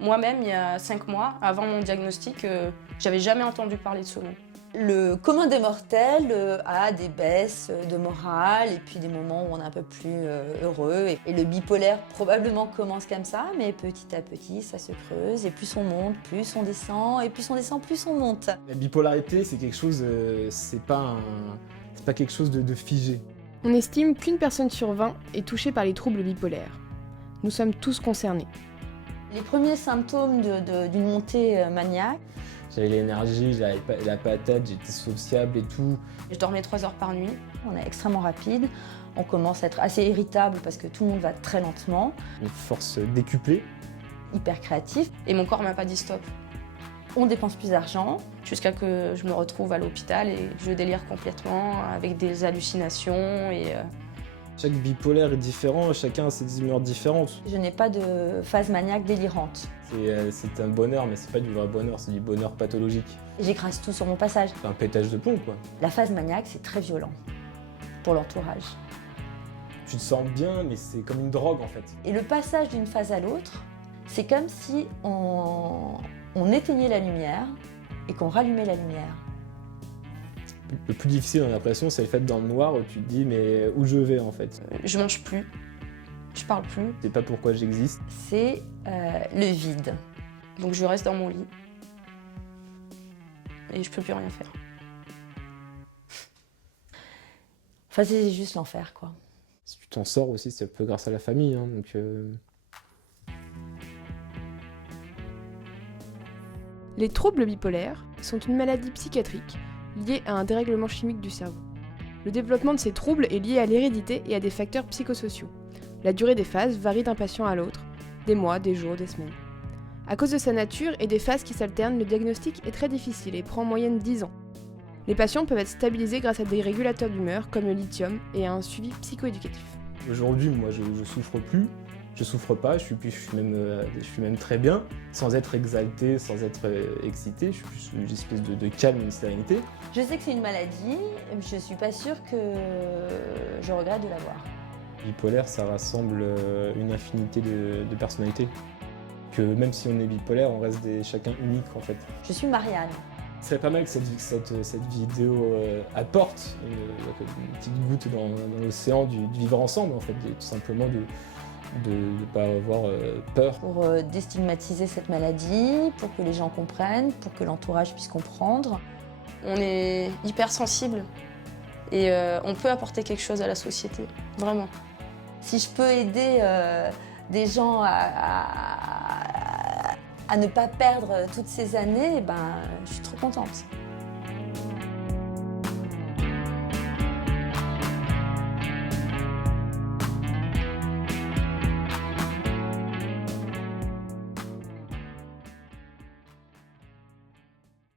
Moi-même, il y a 5 mois, avant mon diagnostic, j'avais jamais entendu parler de ce nom. Le commun des mortels a des baisses de morale et puis des moments où on est un peu plus heureux. Et le bipolaire probablement commence comme ça, mais petit à petit ça se creuse et plus on monte, plus on descend et plus on descend, plus on monte. La bipolarité, c'est quelque chose, c'est pas quelque chose de figé. On estime qu'une personne sur 20 est touchée par les troubles bipolaires. Nous sommes tous concernés. Les premiers symptômes d'une montée maniaque, J'avais l'énergie, j'avais la patate, j'étais sociable et tout. Je dormais 3 heures par nuit. on est extrêmement rapide, on commence à être assez irritable parce que tout le monde va très lentement, Une force décuplée. hyper créatif. Et mon corps m'a pas dit stop. On dépense plus d'argent, Jusqu'à que je me retrouve à l'hôpital et je délire complètement avec des hallucinations. Chaque bipolaire est différent, chacun a ses humeurs différentes. je n'ai pas de phase maniaque délirante. C'est un bonheur, mais c'est pas du vrai bonheur, c'est du bonheur pathologique. J'écrase tout sur mon passage. C'est un pétage de plomb, quoi. La phase maniaque, c'est très violent pour l'entourage. Tu te sens bien, mais c'est comme une drogue, en fait. Et le passage d'une phase à l'autre, c'est comme si on éteignait la lumière et qu'on rallumait la lumière. Le plus difficile, j'ai l'impression, c'est le fait dans le noir où tu te dis, mais où je vais, en fait. Je mange plus, je parle plus, Je sais pas pourquoi j'existe. C'est le vide. donc je reste dans mon lit. Et je peux plus rien faire. Enfin, c'est juste l'enfer, quoi. Si tu t'en sors aussi, c'est un peu grâce à la famille, hein, donc... Les troubles bipolaires sont une maladie psychiatrique liée à un dérèglement chimique du cerveau. Le développement de ces troubles est lié à l'hérédité et à des facteurs psychosociaux. La durée des phases varie d'un patient à l'autre, des mois, des jours, des semaines. À cause de sa nature et des phases qui s'alternent, le diagnostic est très difficile et prend en moyenne 10 ans. Les patients peuvent être stabilisés grâce à des régulateurs d'humeur comme le lithium et à un suivi psychoéducatif. Aujourd'hui, moi, je souffre plus. Je souffre pas, je suis même très bien, sans être exalté, sans être excité. Je suis plus une espèce de calme, une sérénité. Je sais que c'est une maladie, je suis pas sûre que je regrette de l'avoir. Bipolaire, ça rassemble une infinité de personnalités. Que même si on est bipolaire, on reste chacun unique, en fait. Je suis Marianne. Ce serait pas mal que cette vidéo apporte une petite goutte dans l'océan du vivre ensemble, en fait, et tout simplement de ne pas avoir peur. Pour déstigmatiser cette maladie, pour que les gens comprennent, pour que l'entourage puisse comprendre. On est hypersensible et on peut apporter quelque chose à la société, vraiment. Si je peux aider des gens à ne pas perdre toutes ces années, ben, je suis trop contente.